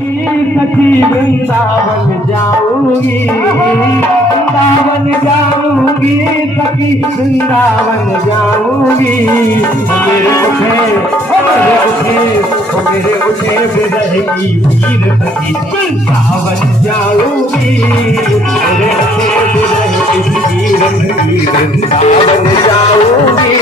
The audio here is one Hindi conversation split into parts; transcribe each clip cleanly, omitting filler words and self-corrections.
सखी वृंदावन जाऊंगी, वृंदावन जाऊंगी सखी वृंदावन जाऊंगी। मेरे उठे विरह की पीर सखी वृंदावन जाऊंगी। मेरे उठे विरह की पीर सखी वृंदावन जाऊंगी।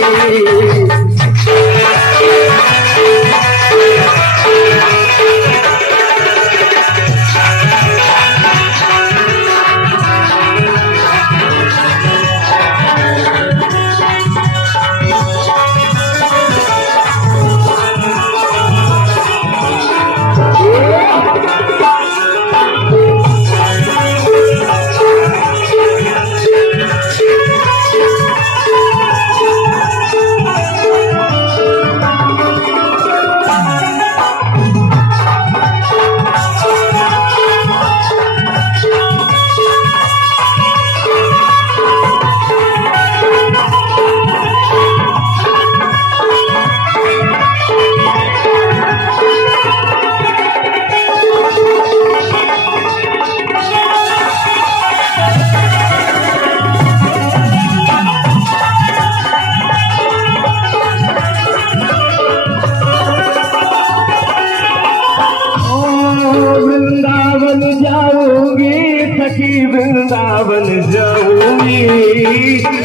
वृंदावन जाऊंगी,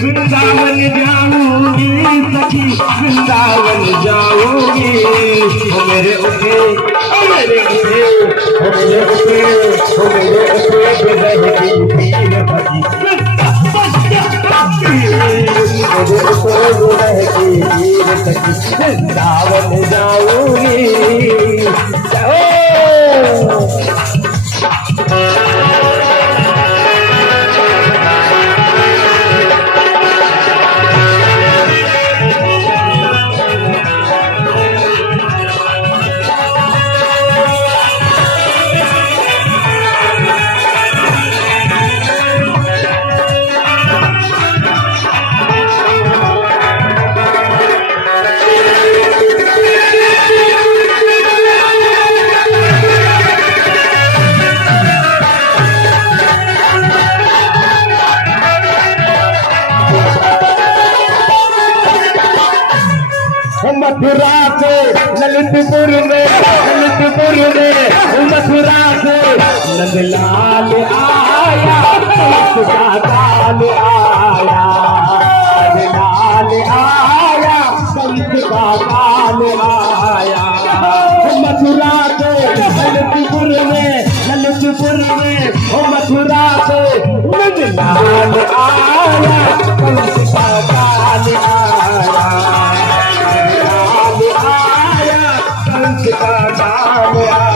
वृंदावन जाऊंगी सखी वृंदावन जाऊंगी। मेरे उठे मेरे उठे मेरे उठे मेरे उठे विरह की पीर सखी वृंदावन जाऊंगी। मथुरा से ललितपुर में मथुरा से नंदलाल आया, उसका काल आया, नंदलाल आया, संत का काल आया। मथुरा से ललितपुर में मथुरा से नंदलाल आया, संत का काल आया, संत का काल आया।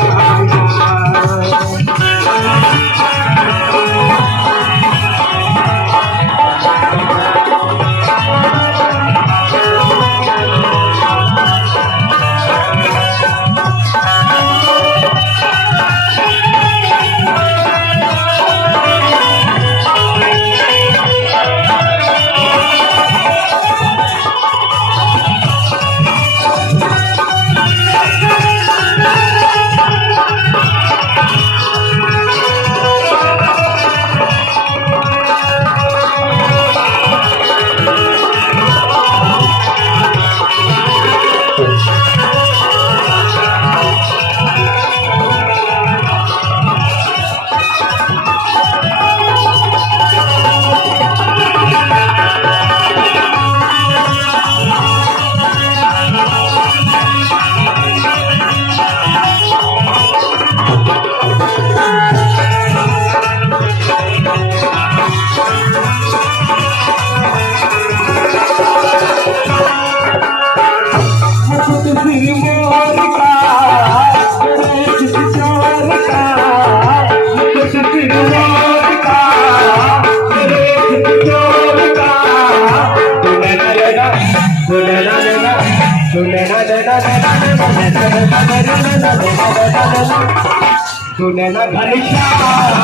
सुने न घनश्याम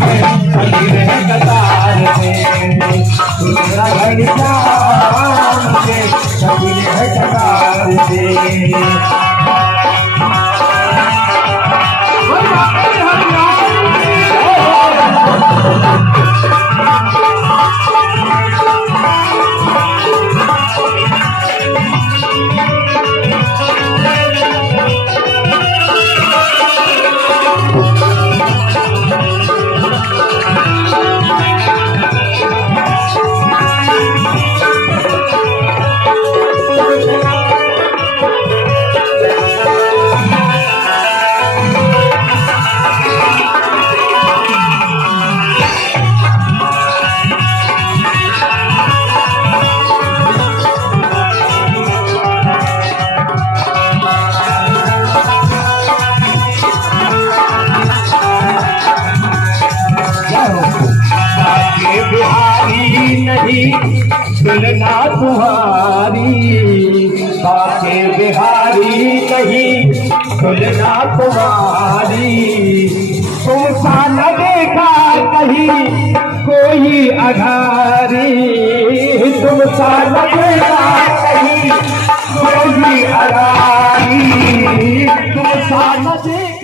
के कतार में, सुने न घनश्याम के कतार में। तुम्हारी, तुमसा न देखा कहीं कोई अघारी, तुमसा न देखा कहीं कोई अघारी, तुमसा न देखा।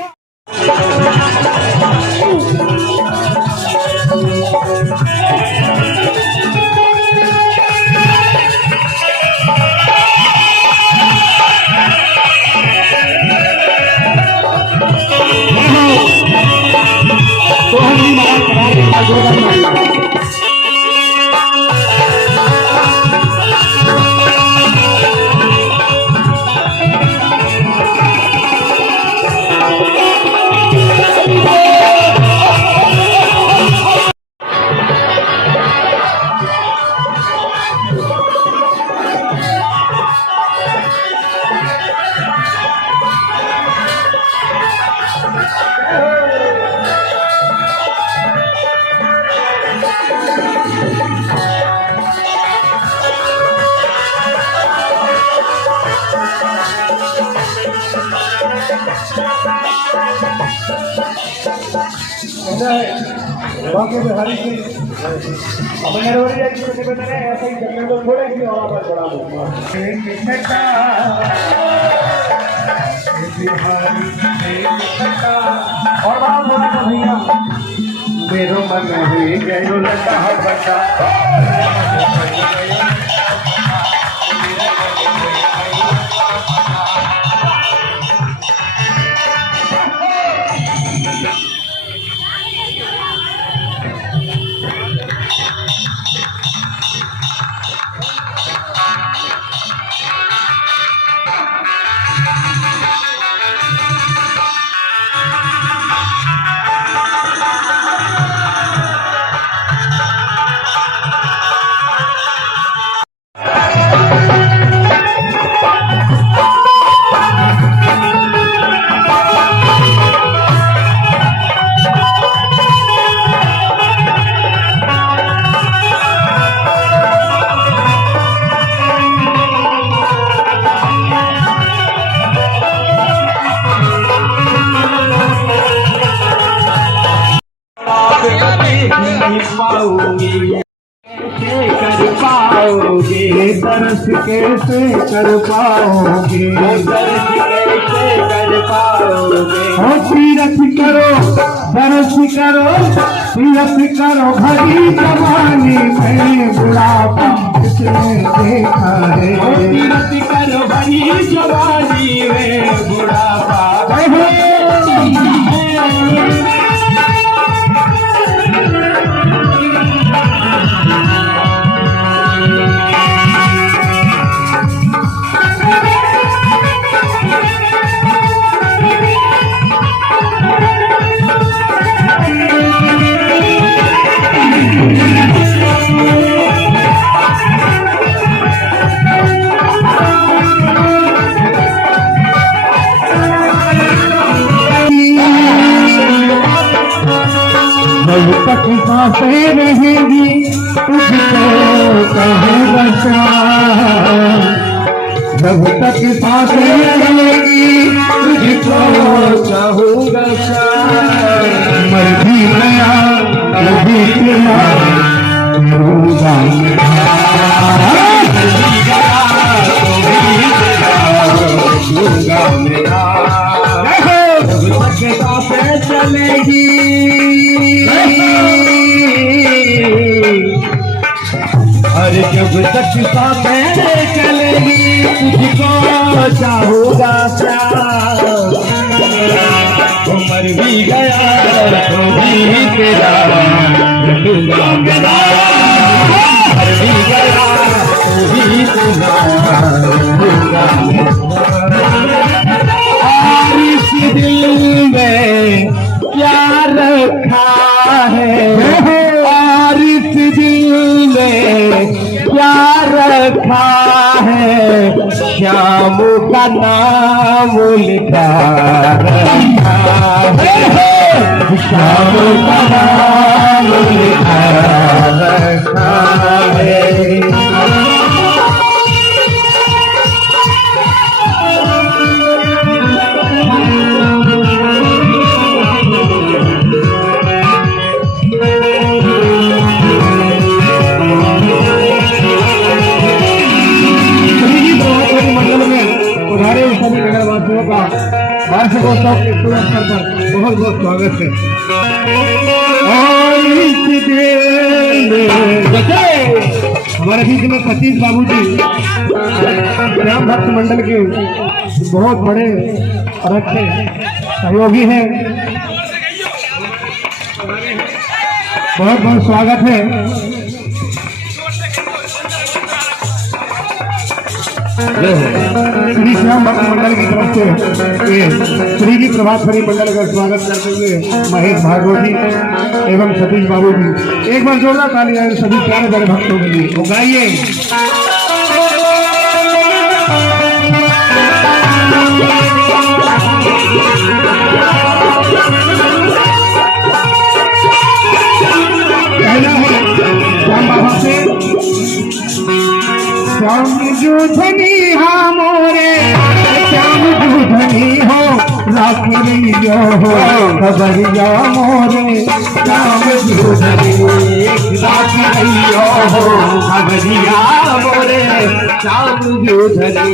बाकी में हरी चीज अपने रोड या किसी को बता रहे ऐसे ही जंगल में थोड़े की हवा पर बड़ा हुआ और बात बोला तो भैया मेरो मन हुई गयो लगा है बच्चा पाओगे कर पाओगे दर्श कैसे कर पाओगे दर्श कैसे कर पाओगे हो तीरथ करो दर्श करो तीरथ करो भरी जवानी में बुढ़ापा किसने देखा है तीरथ करो भरी जवानी में बुढ़ापा जब तक सांसें रहेगी तुझको कहूँगा श्याम जब तक सांसें रहेगी तुझको चाहूँगा श्याम मर भी गया भी तेरा करूँगा मेरा जब तक सांसें चलेगी अरे जब तक सांसें चलेगी तुझको चाहूँगा प्यार मर भी गया तो भी तेरा रहूँगा मेरा मर भी गया तो भी तेरा रहूँगा और इस दिल में क्या रखा है और इस दिल में क्या रखा है श्याम का नाम लिखा रखा है श्याम का नाम लिखा रखा है नाटकोत्सव के शुभ अवसर पर बहुत बहुत स्वागत है। हमारे बीच में सतीश बाबू जी श्याम भक्त मंडल के बहुत बड़े और अच्छे सहयोगी हैं। बहुत बहुत स्वागत है। श्री श्याम भक्त मंडल की तरफ से श्री जी प्रभात फरी मंडल का स्वागत करते हुए महेश भार्गव जी एवं सतीश बाबू जी, एक बार जोरदार तालियां सभी प्यारे बड़े भक्तों के लिए। वो गाइए। पहला है श्याम बाबा से, श्याम जो धनी हा मोरे, श्याम जो धनी हो राखियो हो खबरिया मोरे, श्याम जो धनी राखियो हो खबरिया मोरे, श्याम जो धनी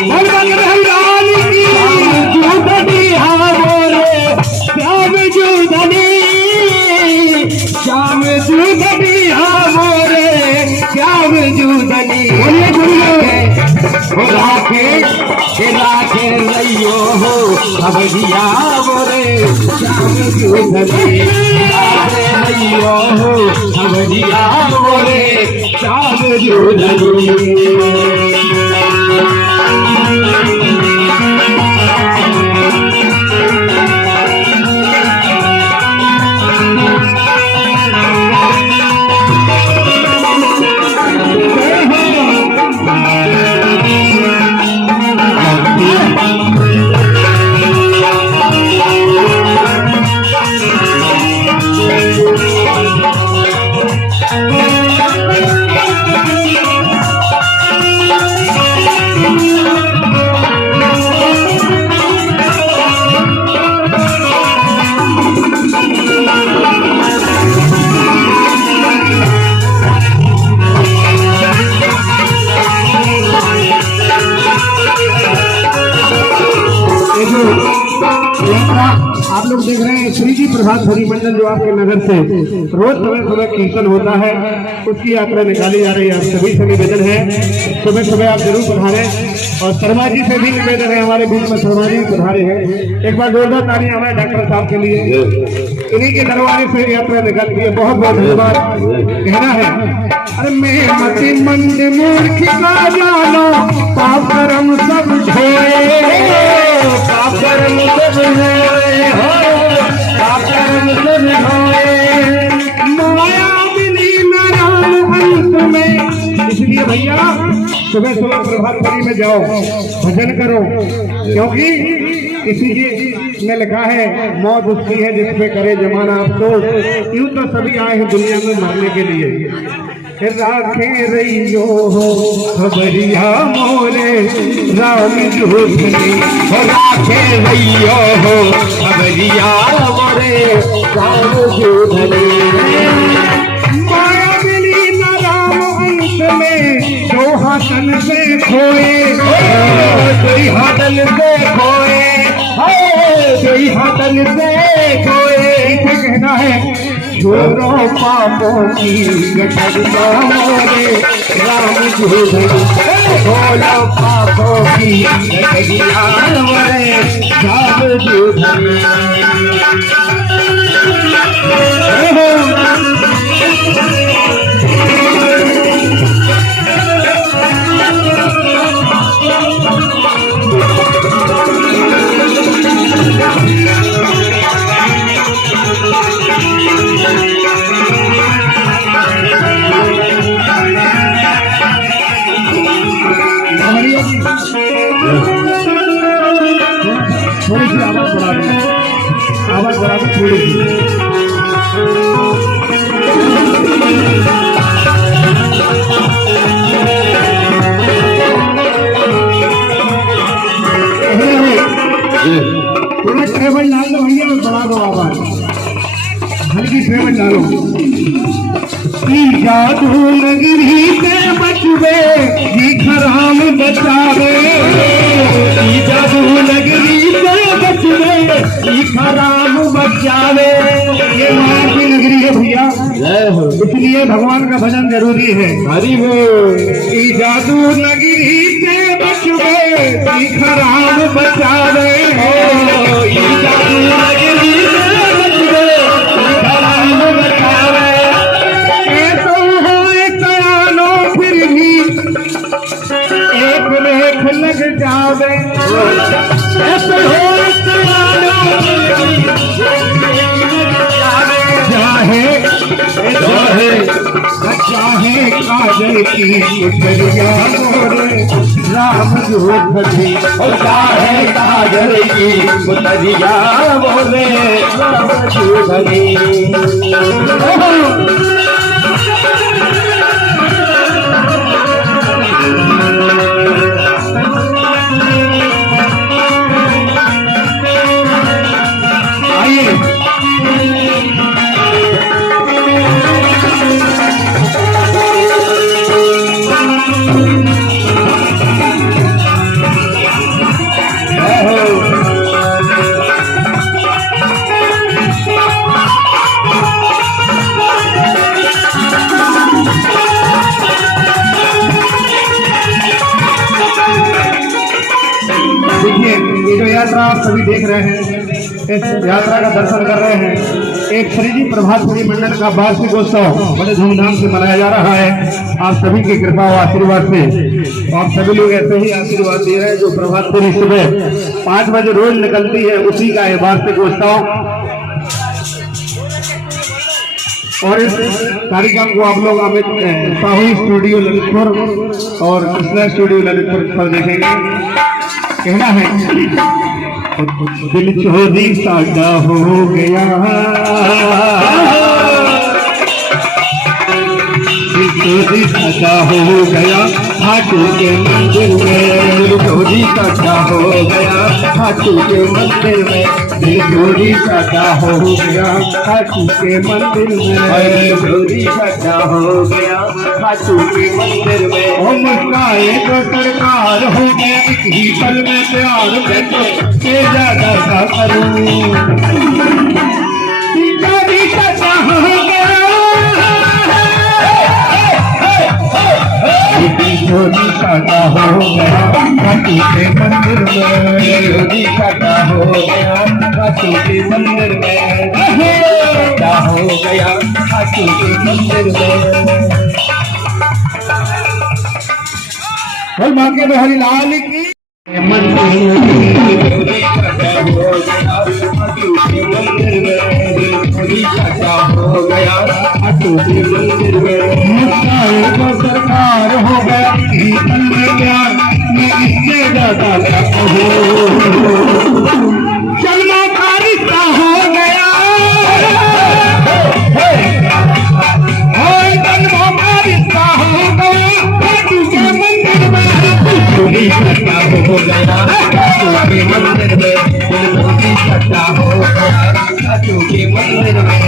जो धनी हा मोरे, श्याम जो धनी, श्याम जो धनी हा मोरे, श्याम जो धनी राखे रहियो हो खबरिया मोरे, श्याम जो धनी रहियो हो खबरिया मोरे, श्याम जो धनी। आप लोग देख रहे हैं श्री जी प्रभात फरी मंडल जो आपके नगर से रोज सुबह सुबह कीर्तन होता है, उसकी यात्रा निकाली जा रही है। आप सभी से निवेदन है सुबह सुबह आप जरूर पधारें। और शर्मा जी से भी निवेदन है, हमारे बीच में शर्मा जी पधारे हैं। एक बार जोरदार तालियां हमारे डॉक्टर साहब के लिए, इन्हीं के दरबारे से यात्रा निकलती है। बहुत बहुत धन्यवाद कहना है। अरे मैं मति मंद मूर्ख का जानो, पाप कर्म सब ढोए, पाप कर्म सब ढोए हो, पाप कर्म सब ढोए, माया मिली न राम अंत में। इसलिए भैया सुबह सुबह प्रभात फरी में जाओ, भजन करो, क्योंकि किसी जी ने लिखा है मौत उसकी है जिसपे करे जमाना अफसोस। यूं तो सभी आए हैं दुनिया में मरने के लिए। राखे रहियो हो खबरिया मोरे, राम जो धनी राखे रहियो हो खबरिया मोरे, राम जो धनी। माया मिली न राम अंत में, दो हाथन से खोए, दो हाथन से खोए, दो हाथन से खोए। इसे कहना है छोड़ो पापों की गठरिया मोरे, राम जो धनी छोड़ो पापों की गठरिया मोरे, राम जो धनी। थोड़ी सी आवाज बढ़ा दो, आवाज बढ़ा दो थोड़ी सी। थोड़ा ट्रेवल डाल दो भैया, बढ़ा दो आवाज, हल्की ट्रेवल डालो। जादू नगरी से बचवे जी खराम बचावे, जादू नगरी से बचवे सीखा राम बचावे। ये माया की नगरी है भैया, इसलिए भगवान का भजन जरूरी है। हरि हो जादू नगरी से बचवे सीखा राम बचावे। जादू नगरी से बचवे सीखा राम बचावे। ऐसा है सयानो फिर भी एक लेख लग जावे। ऐसा हो सयानो चाहे काजल की गुठलिया मोरे राम जो भजी। चाहे काजल की गुठलिया बोले राम जो भजी। ये जो यात्रा आप सभी देख रहे हैं, इस यात्रा का दर्शन कर रहे हैं। एक श्रीजी प्रभातपुरी मंडल का वार्षिकोत्सव बड़े धूमधाम से मनाया जा रहा है, आप सभी की कृपा और आशीर्वाद से। आप सभी लोग ऐसे ही आशीर्वाद दे रहे हैं। जो प्रभातपुरी सुबह 5 बजे रोज निकलती है, उसी का है वार्षिकोत्सव। और इस कार्यक्रम को आप लोग अमित साहू स्टूडियो ललितपुर और कृष्णा स्टूडियो ललितपुर पर देखेंगे। कहना है दिल चोरी सादा हो गया, दिल चोरी सादा हो गया खाटू के मंदिर में। दिल चोरी सादा हो गया खाटू के मंदिर में। दिल चोरी सादा हो गया खाटू के मंदिर में। दिल चोरी सादा हो गया खाटू के मंदिर में। ओ मुस्काए तो सरकार हो गया एक ही पल में प्यार में तो ज्यादा का करूं। चोरी सादा हो गया, चोरी सादा हो गया खाटू के मंदिर में। चोरी सादा हो गया खाटू के मंदिर में। सादा हो गया खाटू के मंदिर में। बोल मांगे तो हरि लाल की चोरी सादा हो गया खाटू के मंदिर में। चोरी सादा हो गया खाटू के मंदिर में। मुस्काए तो सरकार हो गया ही पल में प्यार में इससे ज्यादा क्या कहूं। चलना का रिश्ता हो गया, जन्मों का रिश्ता हो गया खाटू के मंदिर में। चोरी सादा हो गया खाटू के मंदिर में। चोरी सादा हो गया खाटू के मंदिर में।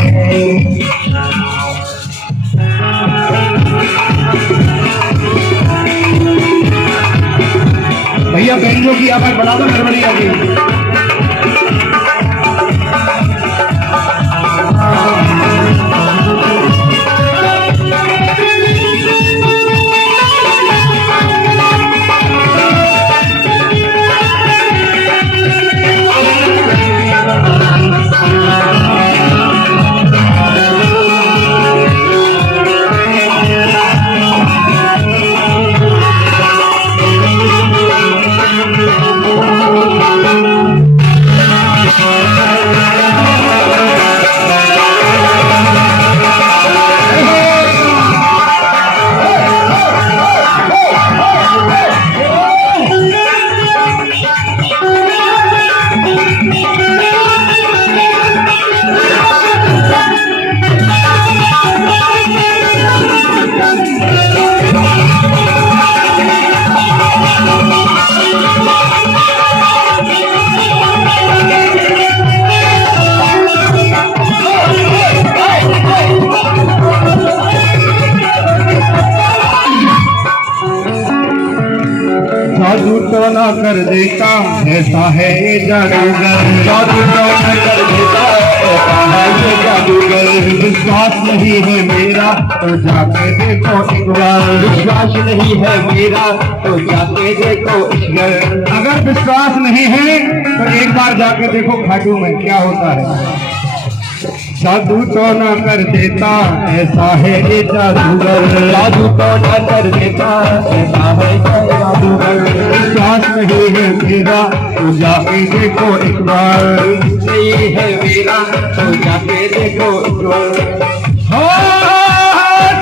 भैया बैंजो की आवाज बढ़ा दो गड़बड़िया की। टोना कर देता ऐसा है ये जादूगर, जादू टोना कर देता ऐसा है ये जादूगर। विश्वास नहीं है मेरा तो जाके देखो एक बार, विश्वास नहीं है मेरा तो जाके देखो इस घर। अगर विश्वास नहीं है तो एक बार जाके देखो खाटू में क्या होता है। जादू टोना कर देता ऐसा है ये जादूगर, जादू टोना कर देता ऐसा है ये जादूगर। विश्वास नहीं है मेरा तो जाके देखो एक बार, नहीं है मेरा तो जाके देखो एक बार। हो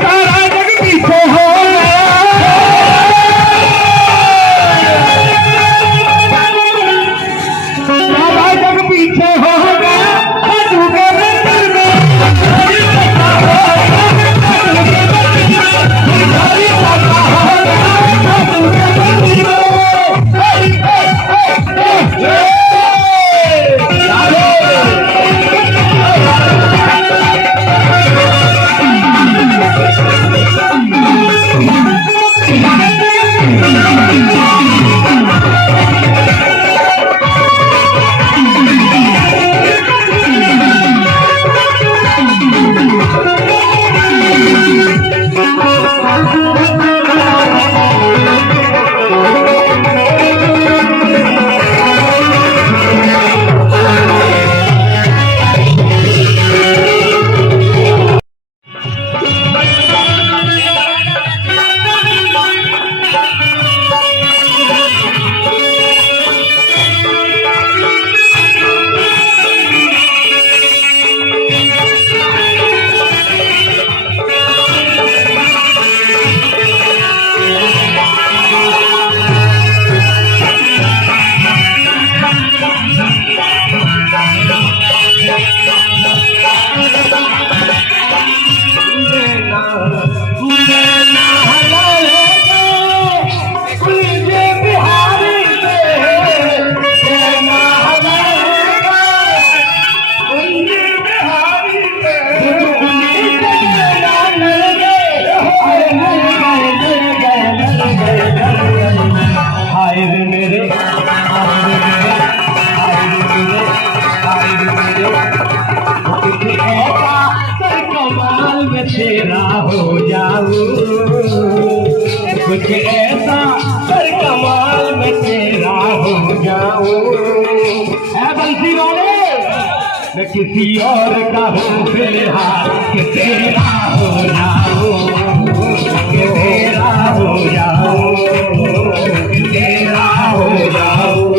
सारा जग पीछे हो, सारा जग पीछे होगा जादूगर अंदर में। तेरा हो जाऊं कुछ ऐसा कर कमाल में तेरा हो जाऊं। है बंसी वाले मैं किसी और का हूँ फिलहाल कि तेरा हो जाऊं, कि तेरा हो जाऊं, कि तेरा हो जाऊं।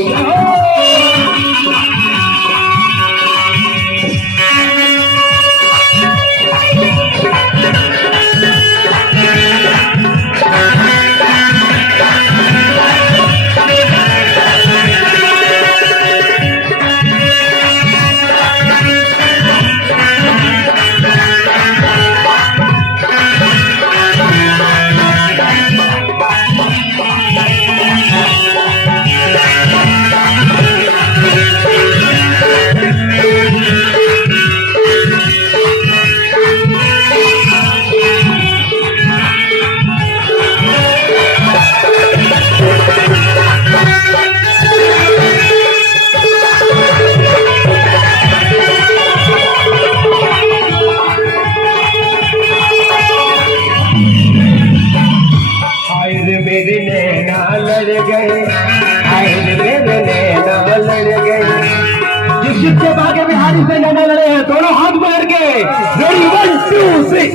मेरे नैना लड़ गए, मेरे नैना लड़ गए। जिस जिससे भागे बिहारी से नैना लड़े हैं दोनों हाथ मार के रेडी 1 2 3।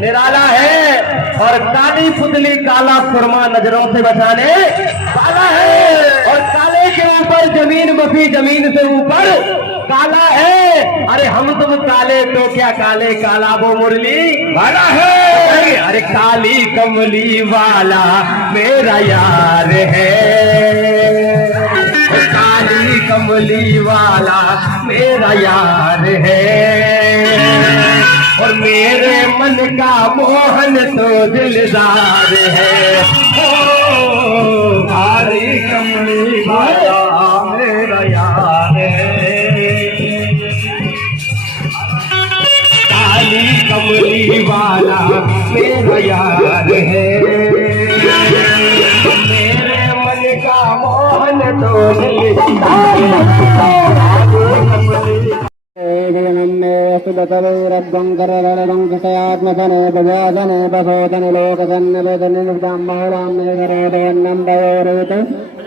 निराला है। और काली पुतली काला सुरमा नजरों से बचाने काला है। और काले के ऊपर जमीन बसी, जमीन से ऊपर काला है। अरे हम तुम काले तो क्या काले, काला वो मुरली वाला है। अरे काली कमली वाला मेरा यार है, काली कमली वाला मेरा यार है। और मेरे मन का मोहन तो दिलदार है। ओ काली कमली वाला मेरा यार है, काली कमली वाला मेरा यार है। मेरे मन का मोहन तो दिलदार है। स्तुतरद्वं कररडं कृषयात्मसने भवासने बसोदने लोकसन्ने वेदने निर्जाम्बहरां मेघरोदयन्नं दयोरेत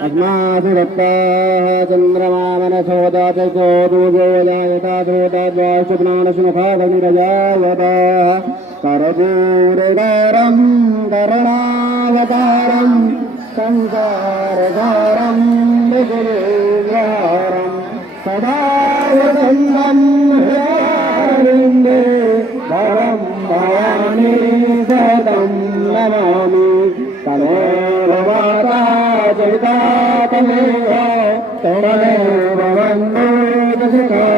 अस्मासुरत्ताः चन्द्रमामनसोदातको दूजोजायता द्रोताद्वासुप्राणसुमुखादनिरजायताः करपूरगारं करुणावतारं संसारसारं विगुरुग्रहारं सदा वदन्तं हृदयारविन्दे भवं भवानी सदं नमामि। तमेव माता जनिता तमेव तमेव वन्दे सुखा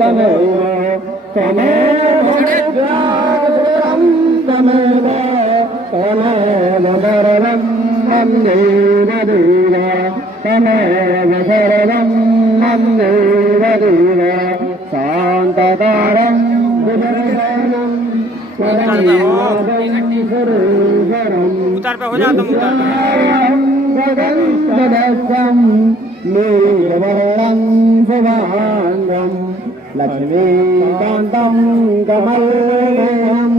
तमेव तमेव व्यासुरं तमेव तमेव वरदं वन्दे देवा तमेव शरणं वन्दे देवा शान्तकारं विभरणं उतार पे हो जा तुम नीरवर्णं शुभांगं लक्ष्मीकान्तं कमलनयनं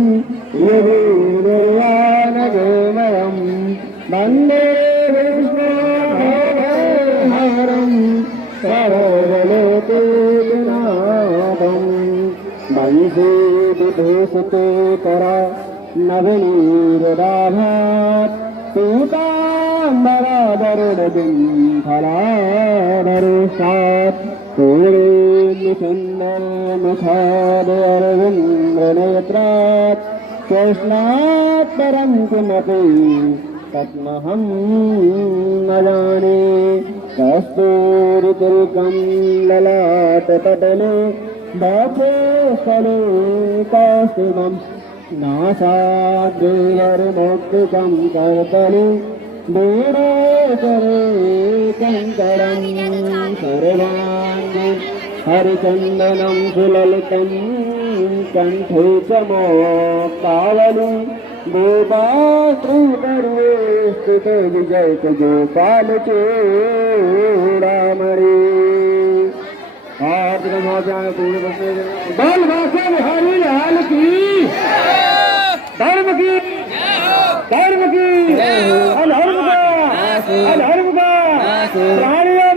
युगीर्यानगोमयं वन्दे विष्णुहरं सर्वलोकनाथं वंशे विभूषिते करा नवनीरदाभात् पीताम्बरादरुणबिं फलादरुषात् पूर्णमुखन्दरविन्द्रनेत्रात् कृष्णात् परं किमपि तत्महं न जाने। कस्तूरितिलकं ललाटपटले बाष्पस्थले कौस्तुभं नासाग्रैर्मौक्तिकं कर्तने दूरेशरे कङ्कणं सर्वाङ्गे हरिचन्दनं सुललितं कण्ठे च मोक्तावली गोपाश्रीपर्वे स्थितो विजयक गोपाल चूड़ामणि। बाल भाषा बिहारी लाल की धर्म की अधर्म का प्राणियों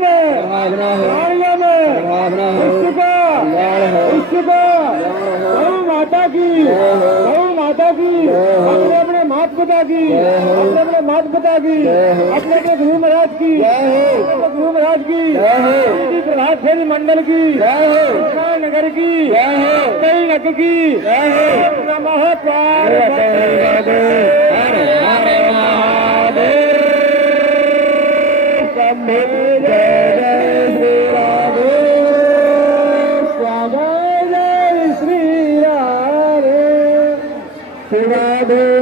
में गौ माता की अपने अपने माता पिता की अपने अपने गुरु महाराज की प्रभात फेरी मंडल की नगर की कई नग की नमः पार्वती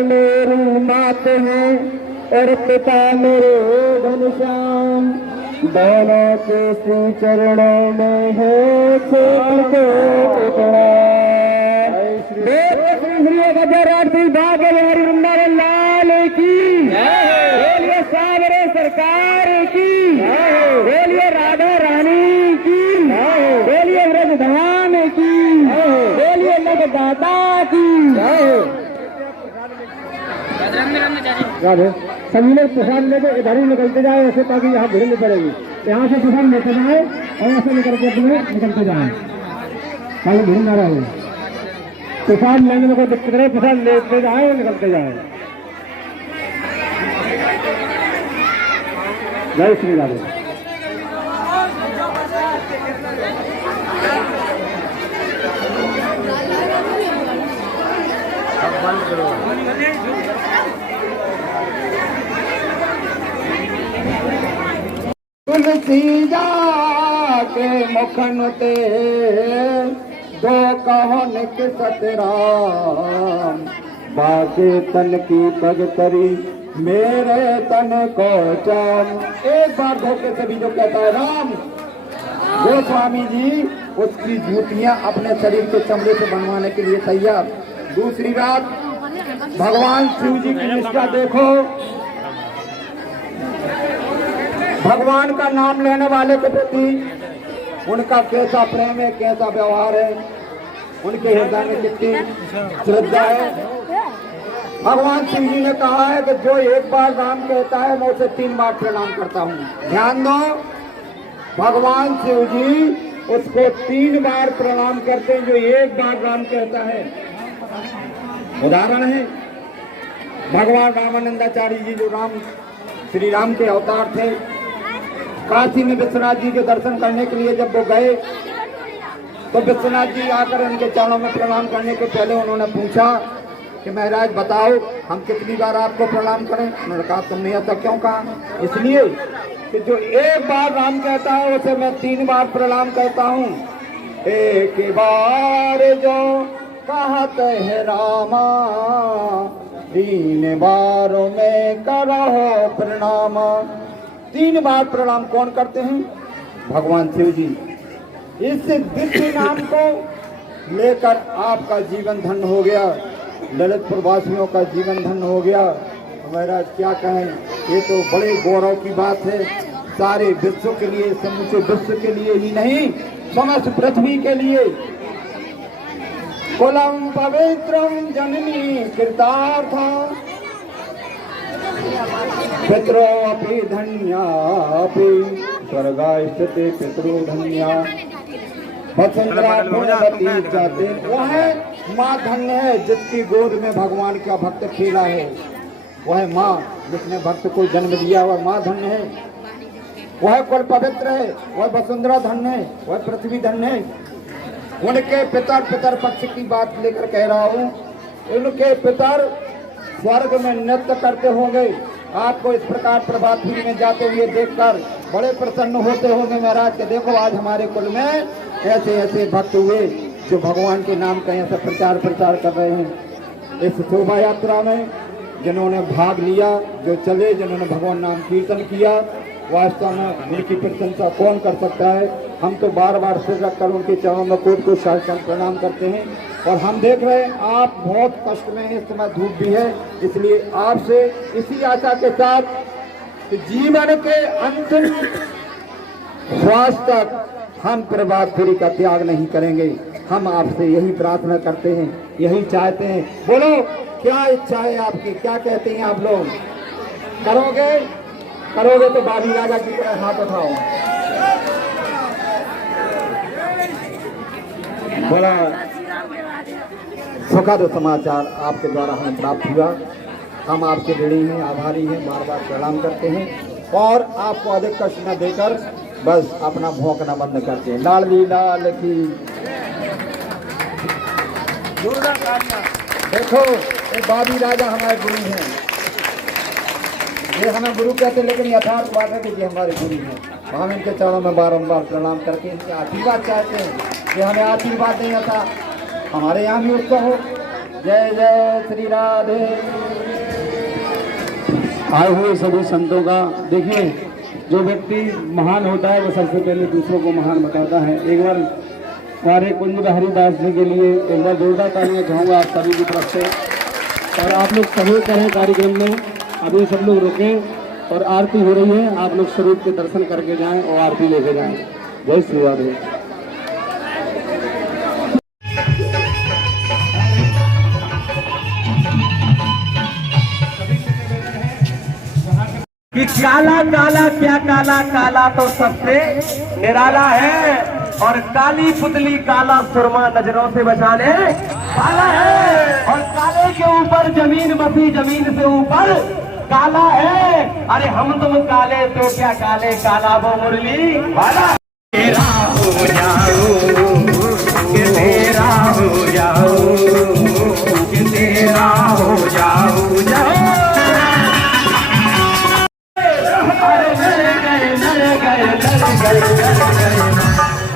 मेरी मात है और पिता मेरे घनश्याम, दोनों के श्री चरणों में है श्री भाग्य बिहारी वृंदावन लाल की, बोलिए सागरे सरकार की, बोलिए राधा रानी की, बोलिए व्रजधाम की, बोलिए लगदाता की। सभी लोग प्रसाद लेके इधर ही निकलते जाए ऐसे, ताकि यहाँ भीड़ नहीं पड़ेगी। यहाँ से प्रसाद लेते जाए और ऐसे निकल के अपने निकलते जाए, ताकि भीड़ ना रहे। प्रसाद लेने में कोई दिक्कत नहीं, प्रसाद लेते जाए और निकलते जाए। जय श्री राधे। तुलसी जा के मुखन ते दो कहो निक सतराम, बाके तन की पगतरी मेरे तन को चाम। एक बार धोखे से भी जो कहता है राम, गोस्वामी जी उसकी जूतियां अपने शरीर के चमड़े से बनवाने के लिए तैयार। दूसरी बात, भगवान शिव जी की निष्ठा देखो, भगवान का नाम लेने वाले के प्रति उनका कैसा प्रेम है, कैसा व्यवहार है, उनके हृदय में कितनी श्रद्धा है। भगवान शिव जी ने कहा है कि जो एक बार राम कहता है मैं उसे 3 बार प्रणाम करता हूँ। ध्यान दो, भगवान शिव जी उसको 3 बार प्रणाम करते हैं जो एक बार राम कहता है। उदाहरण है भगवान रामानंदाचार्य जी जो श्री राम के अवतार थे, काशी में विश्वनाथ जी के दर्शन करने के लिए जब वो गए तो विश्वनाथ जी आकर उनके चरणों में प्रणाम करने के पहले उन्होंने पूछा कि महाराज बताओ हम कितनी बार आपको प्रणाम करें। उन्होंने कहा तुमने ऐसा क्यों कहा? इसलिए कि जो एक बार राम कहता है उसे मैं 3 बार प्रणाम करता हूँ। एक बार जो कहत है रामा, 3 बारों में करो प्रणाम। 3 बार प्रणाम कौन करते हैं? भगवान शिव जी। इस दिव्य नाम को लेकर आपका जीवन धन्य हो गया, ललितपुर वासियों का जीवन धन्य हो गया। महाराज क्या कहें, ये तो बड़े गौरव की बात है, सारे विश्व के लिए, समूचे विश्व के लिए ही नहीं समस्त पृथ्वी के लिए। कुलम पवित्रम जननी कृतार्थम, पितरो अपि धन्यापि स्वर्गास्ते पितरो धन्या। वसुंधरा पुण्यवती जाते, वह माँ धन्य है जिसकी गोद में भगवान का भक्त खेला है। वह माँ जिसने भक्त को जन्म दिया, वह माँ धन्य है। वह कुल पवित्र है, वह वसुंधरा धन्य है, वह पृथ्वी धन्य है। उनके पितर पक्ष की बात लेकर कह रहा हूँ, उनके पितर स्वर्ग में नृत्य करते होंगे। आपको इस प्रकार प्रभात फेरी में जाते हुए देखकर बड़े प्रसन्न होते होंगे महाराज के देखो आज हमारे कुल में ऐसे ऐसे भक्त हुए जो भगवान के नाम का ऐसा प्रचार कर रहे हैं। इस शोभा यात्रा में जिन्होंने भाग लिया, जो चले, जिन्होंने भगवान नाम कीर्तन किया, वास्तव में उनकी प्रशंसा कौन कर सकता है। हम तो बार बार सिर रखकर उनके चरणों में कोट को साष्टांग प्रणाम करते हैं। और हम देख रहे हैं आप बहुत कष्ट में हैं, इस समय धूप भी है, इसलिए आपसे इसी आशा के साथ कि जीवन के अंतिम श्वास तक हम प्रभात फेरी का त्याग नहीं करेंगे। हम आपसे यही प्रार्थना करते हैं, यही चाहते हैं। बोलो क्या इच्छा है आपकी, क्या कहते हैं आप लोग? करोगे तो बाली राजा की तरह हाथ उठाओ। बोला सुखद समाचार आपके द्वारा हमें प्राप्त हुआ। हम आपके ऋणी हैं, आभारी हैं, बार बार प्रणाम करते हैं और आपको अधिक कष्ट न देकर बस अपना भौंकना बंद करते हैं। लाडली लाल की देखो, ये बाबी राजा हमारे गुरु हैं। ये हमें गुरु कहते हैं, लेकिन यथार्थ बात है कि ये हमारे गुरु हैं। हम इनके चरणों में बारंबार प्रणाम करके इनके आशीर्वाद चाहते हैं। ये हमें आशीर्वाद नहीं आता, हमारे यहाँ भी उत्सव हो। जय जय श्री राधे। आए हुए सभी संतों का देखिए, जो व्यक्ति महान होता है वो सबसे पहले दूसरों को महान बताता है। एक बार हमारे कुंज हरिदास जी के लिए एक बार जोरदार तालियां चाहूँगा आप सभी की तरफ से। और आप लोग सहयोग करें कार्यक्रम में, अभी सब लोग रुके और आरती हो रही है, आप लोग स्वरूप के दर्शन करके जाएं और आरती लेके जाएं। जय श्री राधे। कि काला काला क्या काला, काला तो सबसे निराला है। और काली पुतली काला सुरमा नजरों से बचाने वाला है। और काले के ऊपर जमीन बसी, जमीन से ऊपर काला है। अरे हम तुम काले तो क्या काले, काला वो मुरली वाला। तेरा हो जाऊं कि तेरा हो जाऊं कि तेरा हो जाऊं जाऊं।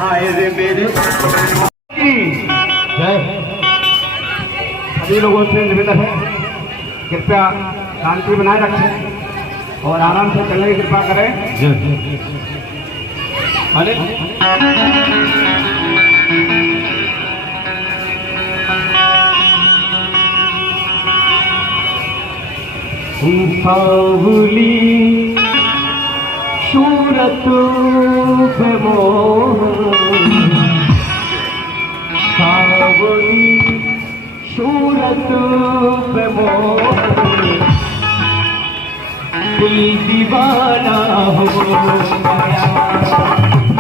आए रे मेरे सभी लोगों से निवेदन है, कृपया शांति बनाए रखें और आराम से चलने की कृपा करें। अरे सावली सूरत पे मोहन, सावली सूरत पे मोहन, दिल दीवाना हो गया।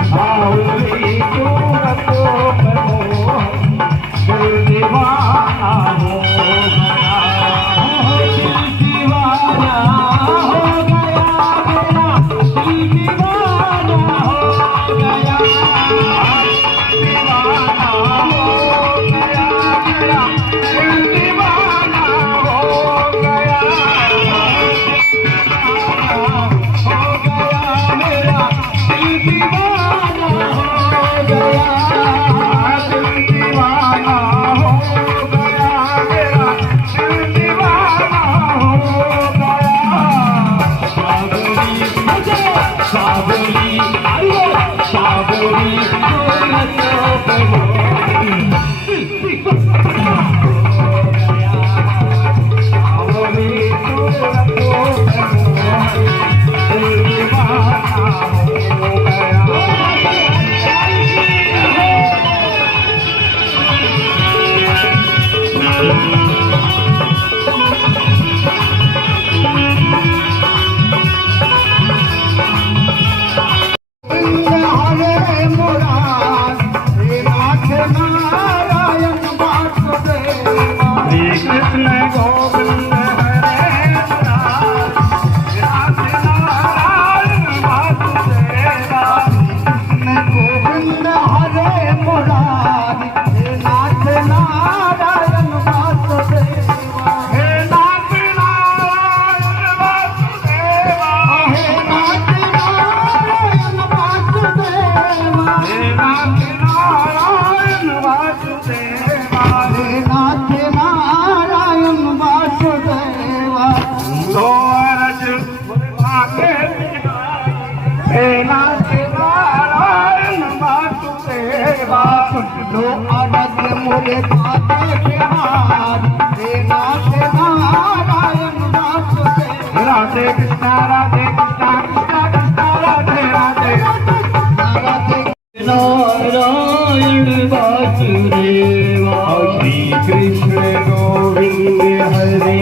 सावली सूरत पे मोहन, दिल दीवाना हो गया। दिल दीवाना हो गया मेरा, दिल दीवाना हो गया। दीवाना हो गया मेरा, दिल दीवाना हो गया। हो गया मेरा, दिल दीवाना हो गया। दिल दीवाना हो गया मेरा, दिल दीवाना हो गया। सावली सावली सूरत पे मोहन, सावली सूरत पे मोहन, दिल दीवाना हो गया। हरे मुराद हे नाथ नारायण वासुदेवा। श्री कृष्ण गोविंद हरे मुराद हे नाथ नारायण वासुदेवा। कृष्ण गोविंद हरे मुराद हे नाथ नारायण वासुदेवा। हे नाथ नारायण वासुदेवा। हे नाथ नारायण वासुदेवा। हे नाथ नारायण वासुदेवा। हे नाथ नारायण वासुदेवा। दो अरज मांगे हे नाथ नारायण वासुदेवा। दो अरज मुझे पाते बिहार हे नाथ नारायण वासुदेवा। राधे कृष्णा राधे कृष्णा कृष्णा कृष्णा राधे राधे राधे। नारायण वासुदेवा। श्री कृष्ण गोविंद हरे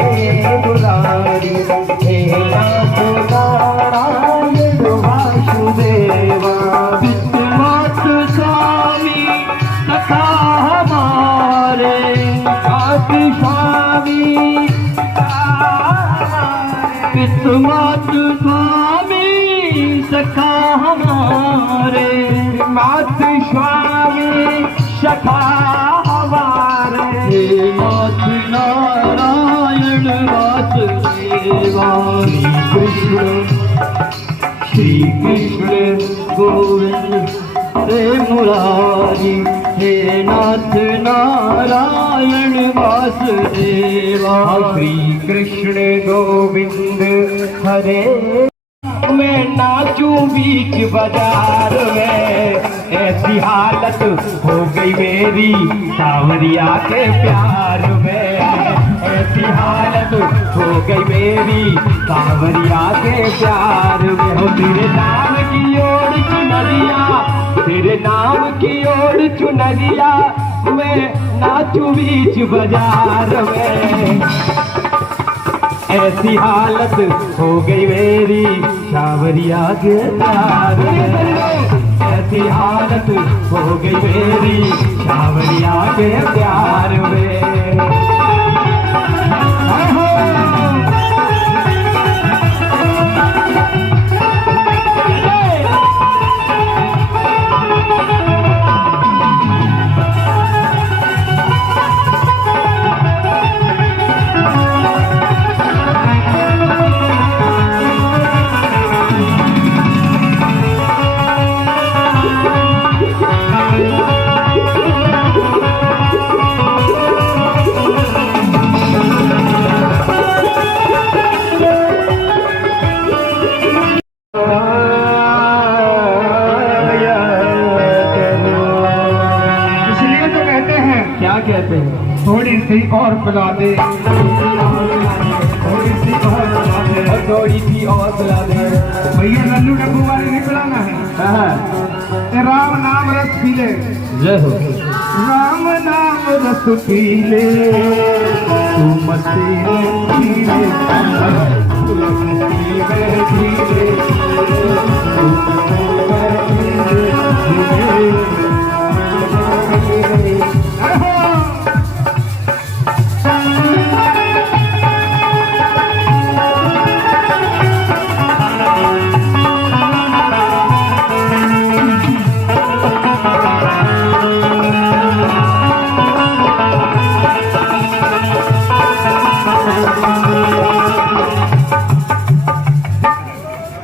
मुरारी हे नाथ नारायण वासुदेवा। विश्वनाथ स्वामी सखा हमारे, नाथ स्वामी विश्वनाथ स्वामी सखा हमारे। नाथ स्वामी सखा हमारे। हे नाथ नारायण वासुदेवा। श्री कृष्ण गोविंद हे मुरारी हे नाथ नारायण वासुदेवा। श्री कृष्ण गोविंद हरे। मैं नाचूं बीच बाजार में, ऐसी हालत हो गई मेरी सावरिया के प्यार में। ऐसी हालत हो गई मेरी सावरिया के प्यार में। हो तेरे नाम की ओर चुनरिया, तेरे नाम की ओर चुनरिया, मैं नाचूं बीच बाजार में। ऐसी हालत हो गई मेरी सावरिया के प्यार में। ऐसी हालत हो गई मेरी सावरिया के प्यार में। इसलिए तो कहते हैं, क्या कहते हैं? थोड़ी सी और पिला दे, थोड़ी सी और पिला दे, और थोड़ी सी और पिला दे। भैया लल्लू डब्बू वाले नहीं पिलाना है। राम नाम रस पी ले, जय हो। राम नाम रस पी ले, तू मस्ती में पी ले, तू मस्ती में पी ले, तू मस्ती में पी ले।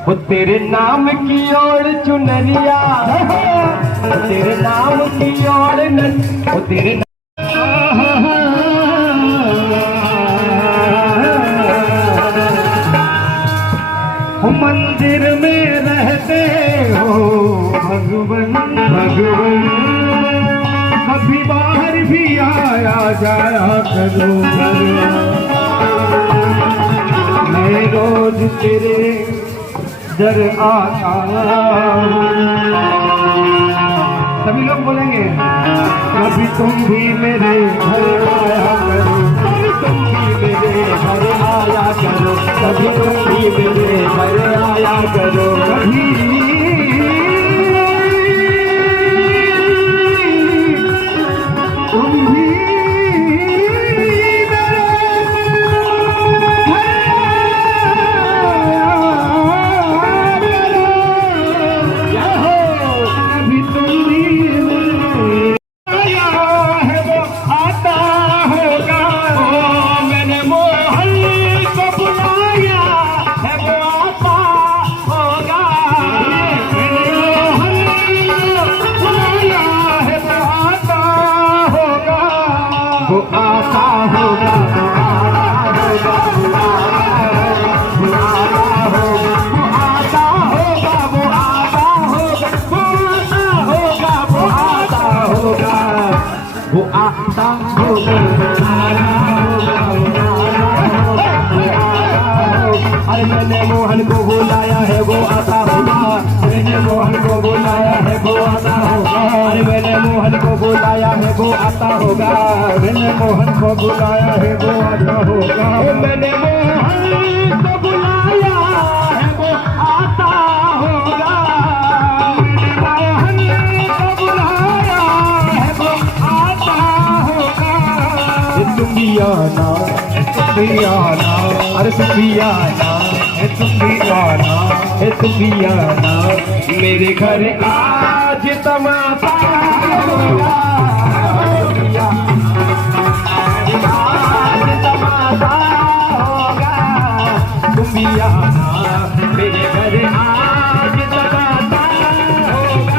वो तेरे नाम की ओर चुनरिया, वो तेरे नाम की ओर वो तेरे मंदिर में रहते हो भगवन भगवन, कभी बाहर भी आया जाया करो घर। मैं रोज तेरे दर आता, सभी लोग बोलेंगे कभी तुम भी मेरे घर आया करो, कभी तुम भी मेरे घर आया करो, कभी तुम भी मेरे घर आया करो। कभी तुम भी वो आता होगा, अरे मैंने मोहन को बुलाया है वो आता होगा, मैंने मोहन को बुलाया है वो आता होगा, अरे मैंने मोहन को बुलाया है वो आता होगा, मैंने मोहन को बुलाया है वो आता होगा, मैंने मोहन को बुलाया है वो आता होगा, मोहन को बुलाया है वो आता होगा। तुम भी आना, तुम भी आना, अरे तुम भी आना, तुम भी आना, तुम भी आना, मेरे घर आज तमाशा होगा, आज तमाशा होगा, तुम भी आना, मेरे घर आज तमाशा होगा।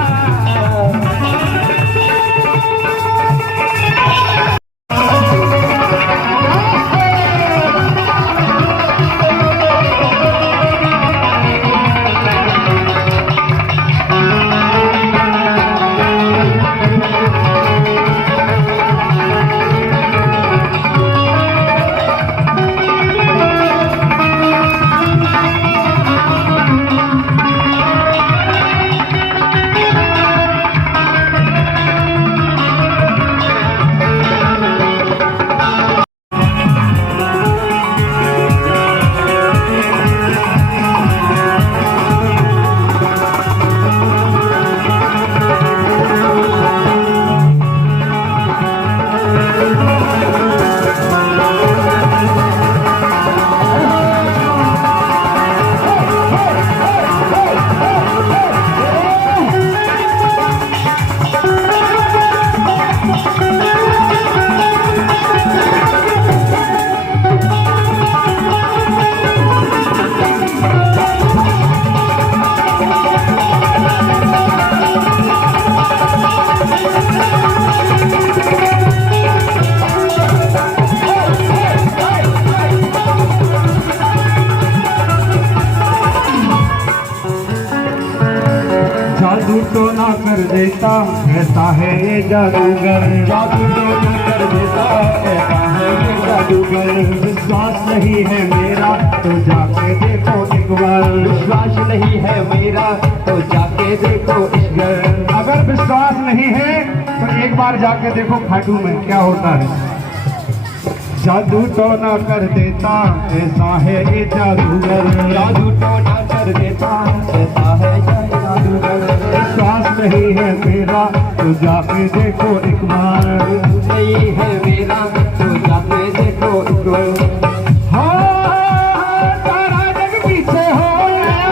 तो ना कर देता ऐसा है ये जादूगर, जादू तो न कर देता ऐसा है ये जादूगर। विश्वास नहीं है मेरा तो जाके देखो एक बार, विश्वास नहीं है मेरा तो जाके देखो इस घर। अगर विश्वास नहीं है तो एक बार जाके देखो खाटू में क्या होता है। जादू तो ना कर देता ऐसा है ये जादूगर, जादू तो न कर देता ऐसा है ये जादूगर। विश्वास नहीं है मेरा तो जाके देखो एक बार, नहीं है मेरा तो जाके देखो इस घर। हाँ सारा जग पीछे हो गया,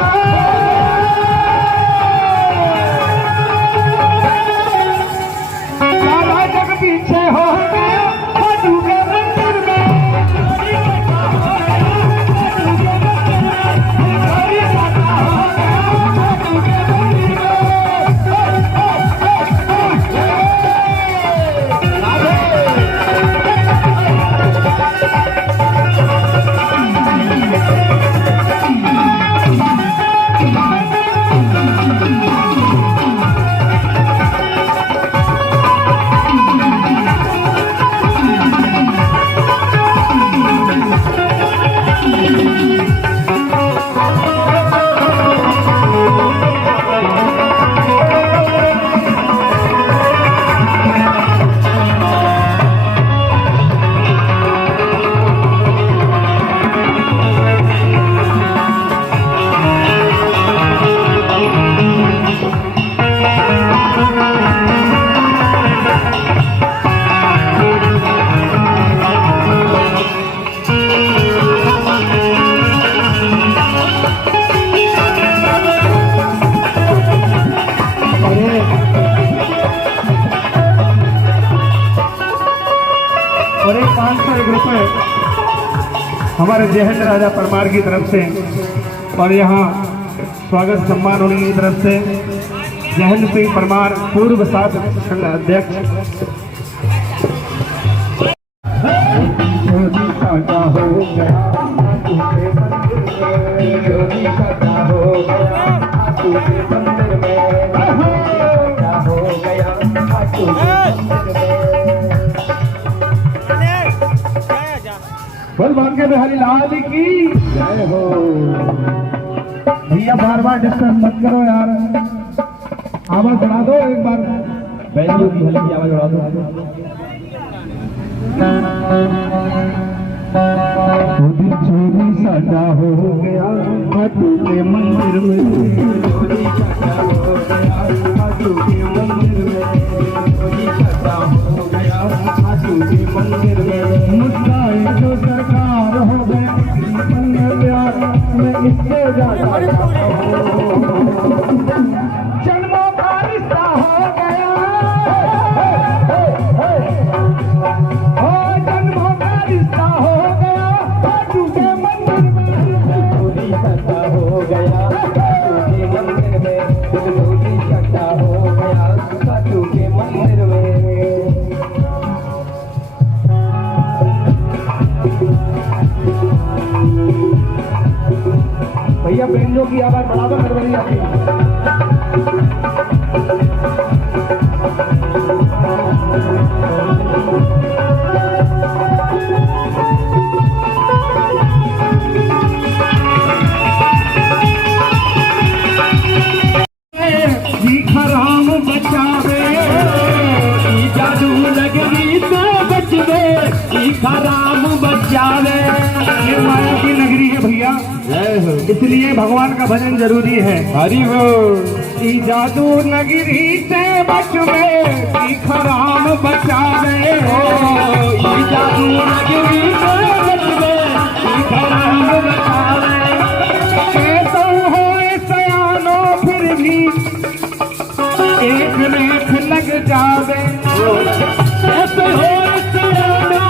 सारा जग पीछे हो गया खाटू के मंदिर में। और एक 501 रुपये हमारे जयहिंद राजा परमार की तरफ से, और यहाँ स्वागत सम्मान उनकी तरफ से जयहिंद सिंह परमार पूर्व साथ संघ अध्यक्ष। हो गया योगी सदा हो गया खाटू के मंदिर में, क्या हो गया खाटू के मंदिर में। बोल बांके बिहारी लाल की जय हो। भैया बार बार डिस्टर्ब मत करो यार, आवाज बढ़ा दो एक बार, बैंजो की हल्की आवाज बढ़ा दो। चोरी साडा हो गया खाटू के मंदिर में, चोरी सदा हो गया खाटू के मंदिर में, चोरी सदा हो गया खाटू के मंदिर में। मुस्काए जो सरकार हो गए अन्य प्यार में इससे ज्यादा जन्मों का रिश्ता हो गया, हो जन्मों का रिश्ता हो गया खाटू के मंदिर में। चोरी सदा हो गया खाटू के मंदिर में, चोरी सदा हो गया खाटू के मंदिर में। भैया बैंजो की आवाज बढ़ा दो नरवरी आपकी। राम बचावे जादू नगरी तो बचवे, राम बचावे। ये माया की नगरी है भैया, इसलिए भगवान का भजन जरूरी है। हरि हो। ई जादू नगरी से बचवे राम बचावे, जादू नगरी तो बचवे, राम बचावे। कैसा हो सयानो फिर भी एक रेख लग जावे, ऐसे हो सयानो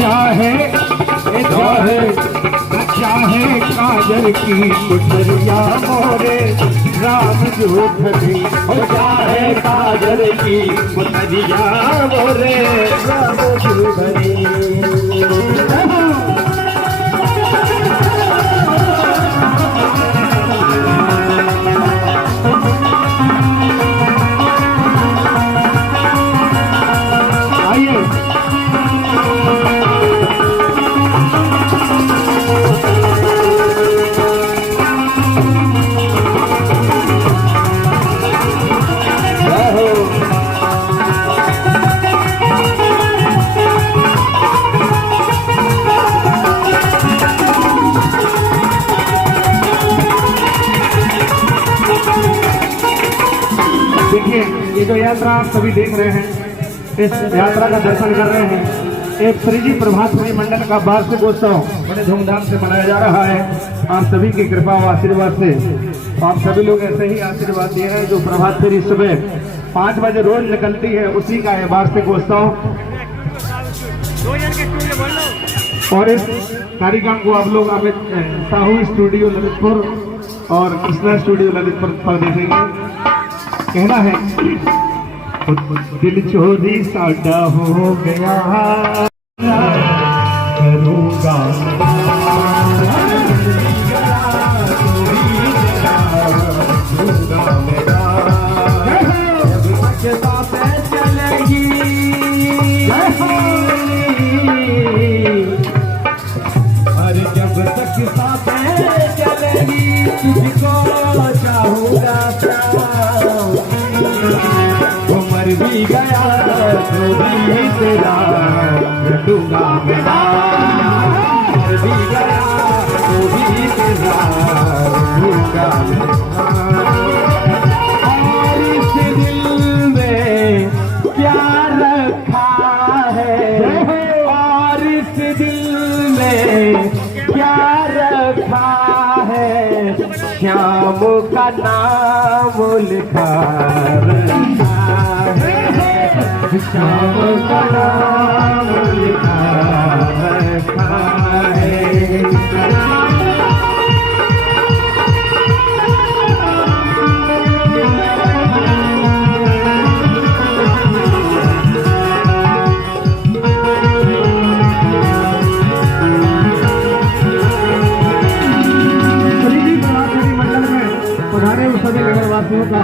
चाहे चाहे चाहे काजल की कुटरिया मोरे राम जूठनी, हो चाहे काजल की मुतरिया मोरे राम जूठनी। जो यात्रा आप सभी देख रहे हैं, इस यात्रा का दर्शन कर रहे हैं, एक श्री जी प्रभात फेरी मंडल का वार्षिक उत्सव बड़े धूमधाम से मनाया जा रहा है। आप सभी की कृपा व आशीर्वाद से आप सभी लोग ऐसे ही आशीर्वाद दिए हैं। जो प्रभात फेरी सुबह 5 बजे रोज निकलती है, उसी का है वार्षिक उत्सव। और इस कार्यक्रम को आप लोग अमित साहू स्टूडियो ललितपुर और कृष्णा स्टूडियो ललितपुर पर देखेंगे। कहना है दिल चोरी साडा हो गया करूँगा जब तक साथें चलेगी तुझको चाहूँगा मर भी गया तो भी तेरा दूंगा मेरा मर भी गया तो भी तेरा दूंगा और इस दिल में क्या रखा है और इस दिल में क्या रखा है श्याम का नाम लिखा श्याम का नाम लिखा सभी नगरवासियों का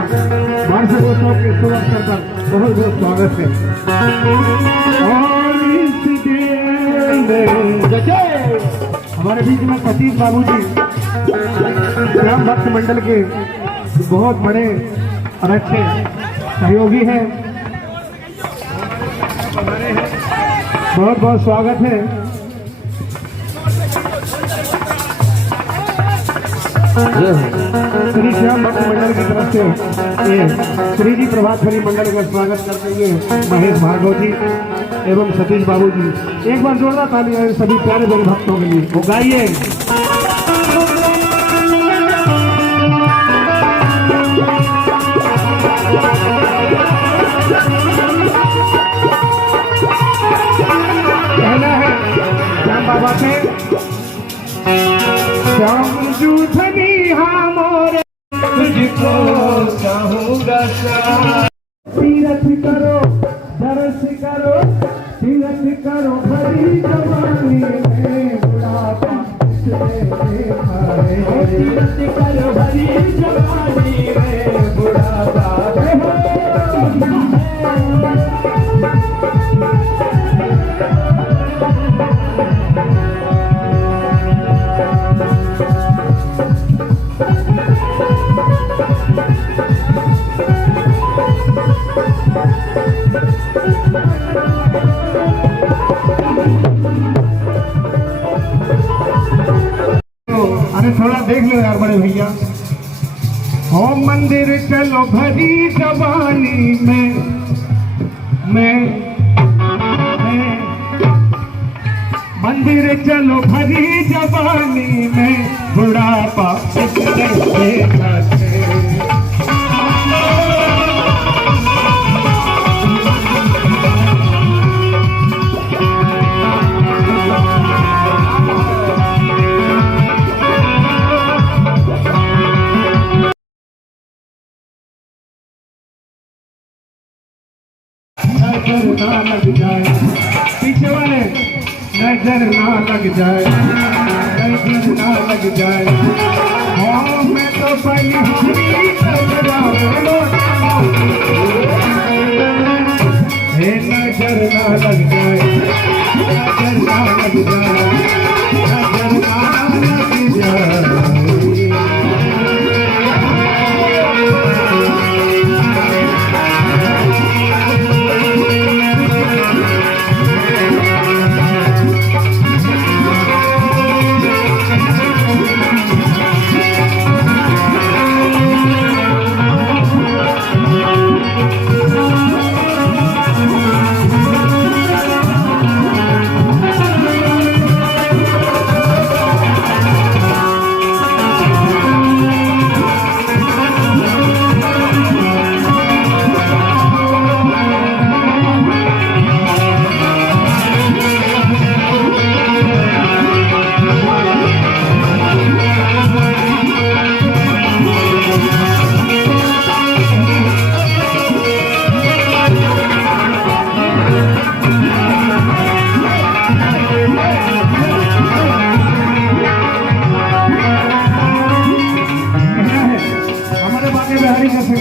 वार्षिक उत्सव के शुभ अवसर पर बहुत बहुत स्वागत है। और इस हमारे बीच में सतीश बाबू जी श्याम भक्त मंडल के बहुत बड़े और अच्छे सहयोगी हैं। बहुत बहुत स्वागत है। श्री श्याम भक्त मंडल की तरफ से ये श्री जी प्रभात फेरी मंडल का स्वागत करते हुए महेश भार्गव जी एवं सतीश बाबू जी, एक बार जोरदार तालियां हैं सभी प्यारे बड़े भक्तों के लिए। वो गाइए कहना है श्याम बाबा से श्याम जूठनी मोरे तुझको चाहूँगा तीरथ करो दर्श करो तीरथ करो भरी जवानी में बुढ़ापा तीरथ करो भरी जवानी में बुढ़ापा अरे थोड़ा देख लो यार बड़े भैया। हो मंदिर चलो भरी जवानी में मंदिर चलो भरी जवानी में बुढ़ापा नजर ना लग जाए पीछे वाले, नजर ना लग जाए, नजर ना लग जाए। हाँ मैं तो पहली नजर ना लग जाए, नजर ना लग जाए, नजर ना लग जाए।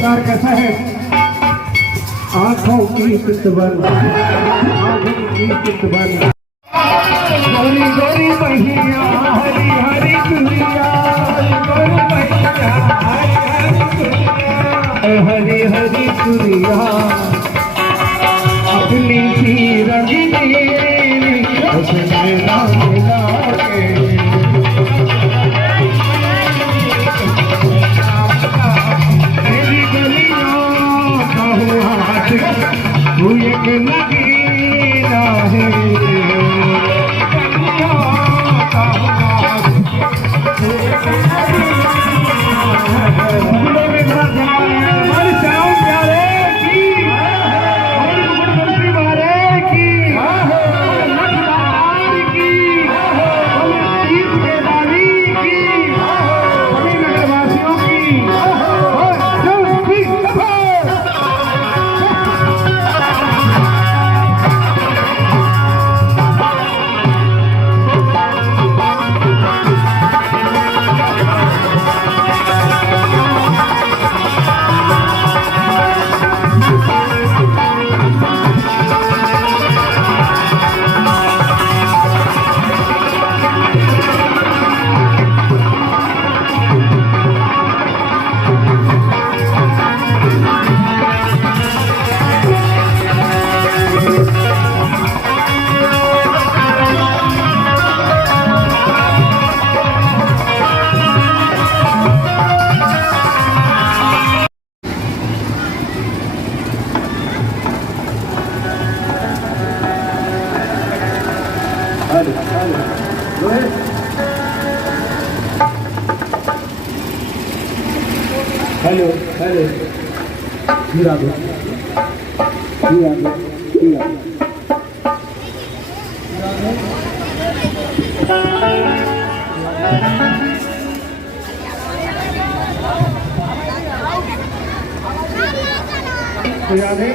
श्रृंगार कैसा है? आंखों की चितवन, आंखों की चितवन, गोरी गोरी मैया हरी हरी चुनिया, गोरी मैया हरी हरी चुनिया, अपनी सी रंगीनी उसने नाम मिला के मेरी गलियों का हुआ तू एक नगीना है, गलियों का हुआ तू एक नगीना है। हमारे श्याम प्यारे की, हमारे मुख्यमंत्री मारे की, हमारे लखनऊ की, हमारे तीर्थ केदारी की, सभी नगरवासियों की। हेलो हेलो जी राधे जी राधे जी राधे राधे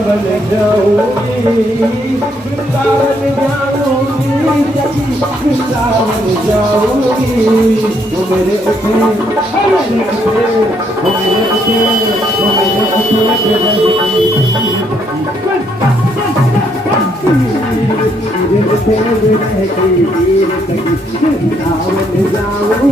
वृंदावन जाऊंगी, वृंदावन जाऊंगी, वृंदावन जाऊंगी। वो मेरे उठे, वो मेरे उठे, वो मेरे उठे, वो मेरे उठे वृंदावन जाऊंगी।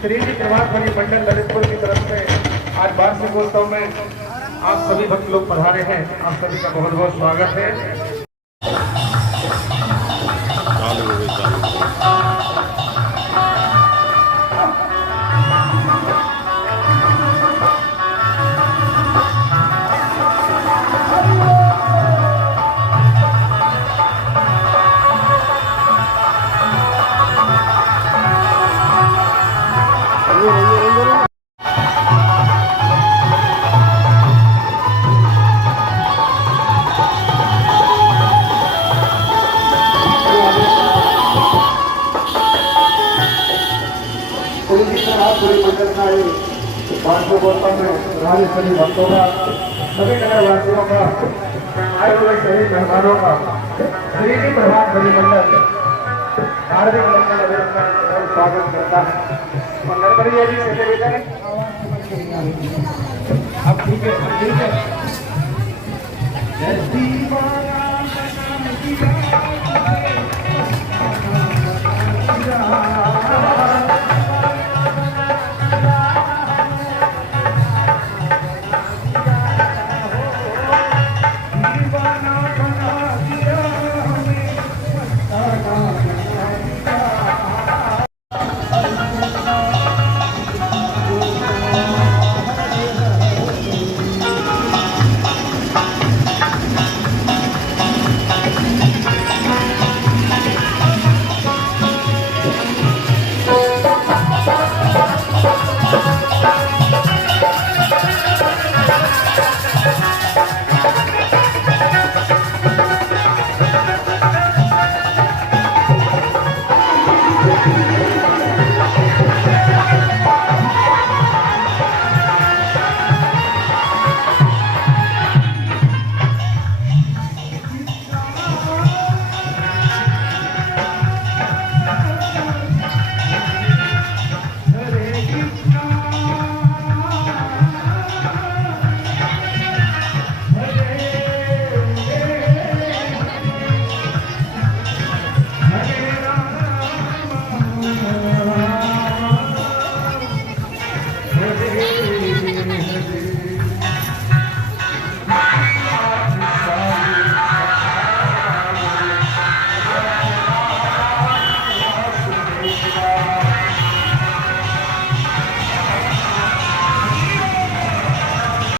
श्री जी प्रभात भरी मंडल ललितपुर की तरफ से आज वार्षिक उत्सव में आप सभी भक्त लोग पधारे हैं। आप सभी का बहुत बहुत स्वागत है। पूरी मंडल का वार्षिक उत्सव में हमारे सभी भक्तों का, सभी नगर वासियों का, आए हुए सभी मेहमानों का श्री जी प्रभात भरी मंडल हार्दिक मंगल अभिनंदन और स्वागत करता है। मंगल बढ़िया जी कैसे बेटा है? अब ठीक है, ठीक है।